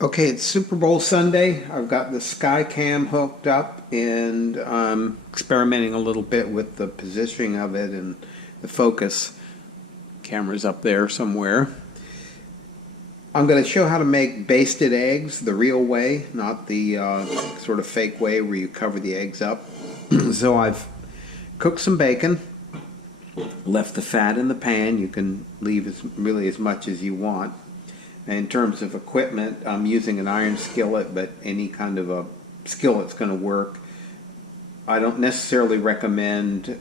Okay, it's Super Bowl Sunday. I've got the Skycam hooked up and I'm experimenting a little bit with the positioning of it and the focus. Camera's up there somewhere. I'm going to show how to make basted eggs the real way, not the sort of fake way where you cover the eggs up. So I've cooked some bacon, left the fat in the pan. You can leave really as much as you want. In terms of equipment, I'm using an iron skillet, but any kind of a skillet's going to work. I don't necessarily recommend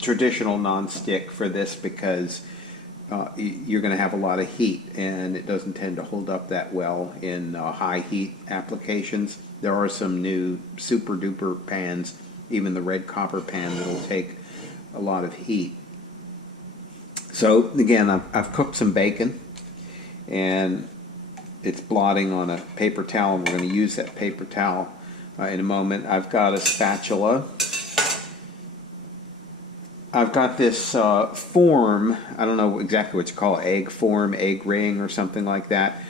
traditional nonstick for this because you're going to have a lot of heat and it doesn't tend to hold up that well in high heat applications. There are some new super duper pans, even the red copper pan, that will take a lot of heat. So again, I've cooked some bacon and it's blotting on a paper towel. We're going to use that paper towel in a moment. I've got a spatula. I've got this form, I don't know exactly what you call it, egg form, egg ring or something like that.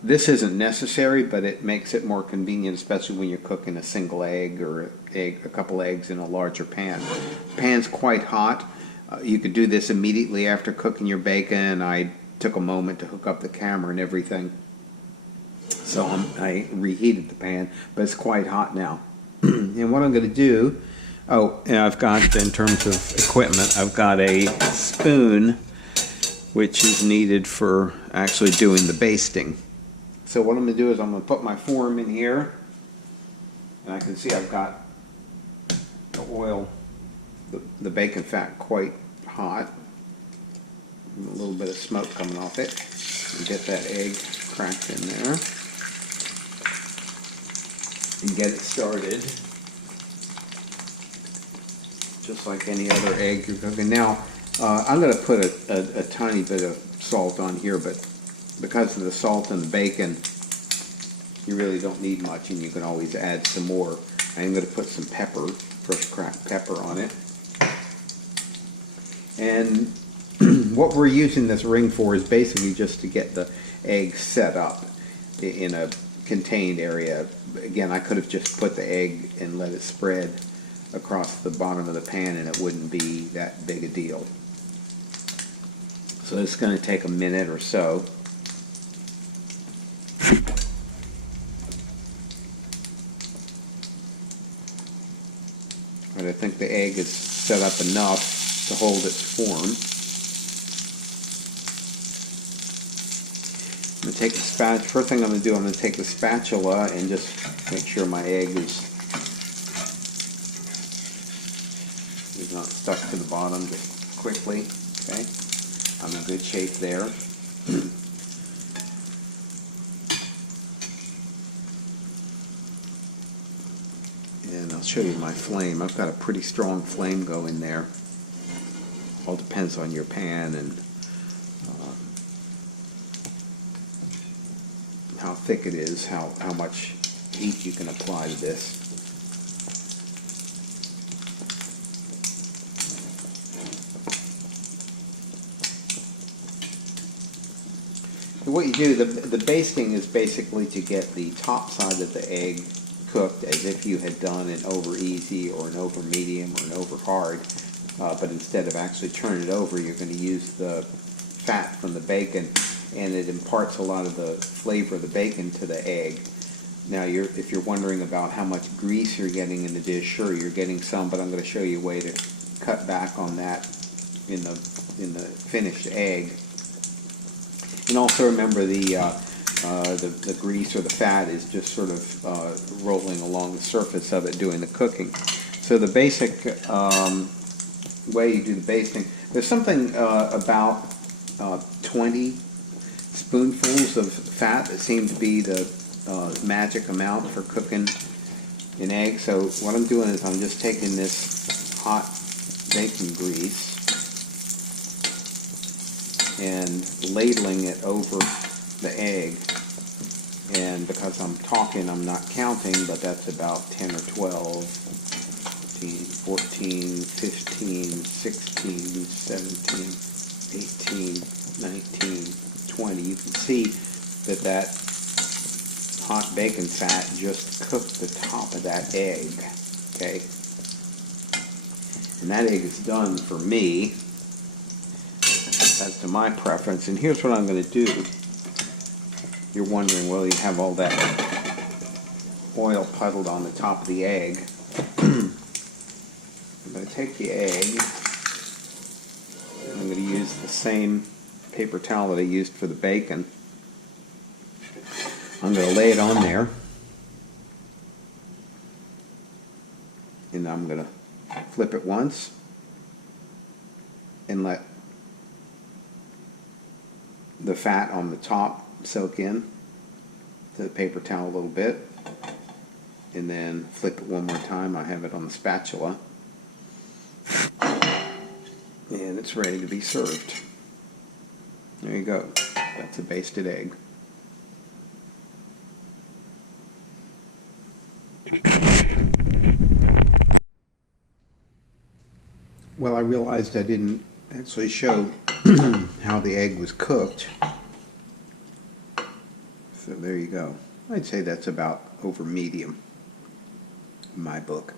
This isn't necessary, but it makes it more convenient, especially when you're cooking a single egg or a couple eggs in a larger pan. The pan's quite hot. You could do this immediately after cooking your bacon. I took a moment to hook up the camera and everything. So I reheated the pan, but it's quite hot now. And what I'm going to do, and I've got, in terms of equipment, I've got a spoon which is needed for actually doing the basting. So what I'm going to do is I'm going to put my form in here, and I can see I've got the oil, the bacon fat quite hot. A little bit of smoke coming off it. And get that egg cracked in there. And get it started. Just like any other egg you're cooking. Now, I'm going to put a tiny bit of salt on here, but because of the salt and the bacon, you really don't need much, and you can always add some more. I'm going to put some pepper, fresh cracked pepper on it. And what we're using this ring for is basically just to get the egg set up in a contained area. Again, I could have just put the egg and let it spread across the bottom of the pan and it wouldn't be that big a deal. So it's going to take a minute or so. And I think the egg is set up enough to hold its form. I'm going to take the spatula. First thing I'm going to do, I'm going to take the spatula and just make sure my egg is not stuck to the bottom, just quickly. Okay, I'm in good shape there. And I'll show you my flame. I've got a pretty strong flame going there. All depends on your pan and how thick it is, how much heat you can apply to this. And what you do, the basting is basically to get the top side of the egg cooked as if you had done an over easy or an over medium or an over hard, but instead of actually turning it over, you're going to use the fat from the bacon, and it imparts a lot of the flavor of the bacon to the egg. Now, if you're wondering about how much grease you're getting in the dish, sure, you're getting some, but I'm going to show you a way to cut back on that in the finished egg. And also remember the grease or the fat is just sort of rolling along the surface of it doing the cooking. So the basic way you do the basting, there's something about 20 spoonfuls of fat that seem to be the magic amount for cooking an egg. So what I'm doing is I'm just taking this hot bacon grease and ladling it over the egg. And because I'm talking, I'm not counting, but that's about 10 or 12, 14, 15, 16, 17, 18, 19, 20. You can see that hot bacon fat just cooked the top of that egg, okay? And that egg is done for me. That's to my preference. And here's what I'm going to do. You're wondering, well, you have all that oil puddled on the top of the egg. I'm going to take the egg. I'm going to use the same paper towel that I used for the bacon. I'm going to lay it on there. And I'm going to flip it once and let the fat on the top soak in to the paper towel a little bit, and then flip it one more time. I have it on the spatula, and it's ready to be served. There you go. That's a basted egg. Well, I realized I didn't actually show how the egg was cooked. So there you go. I'd say that's about over medium in my book.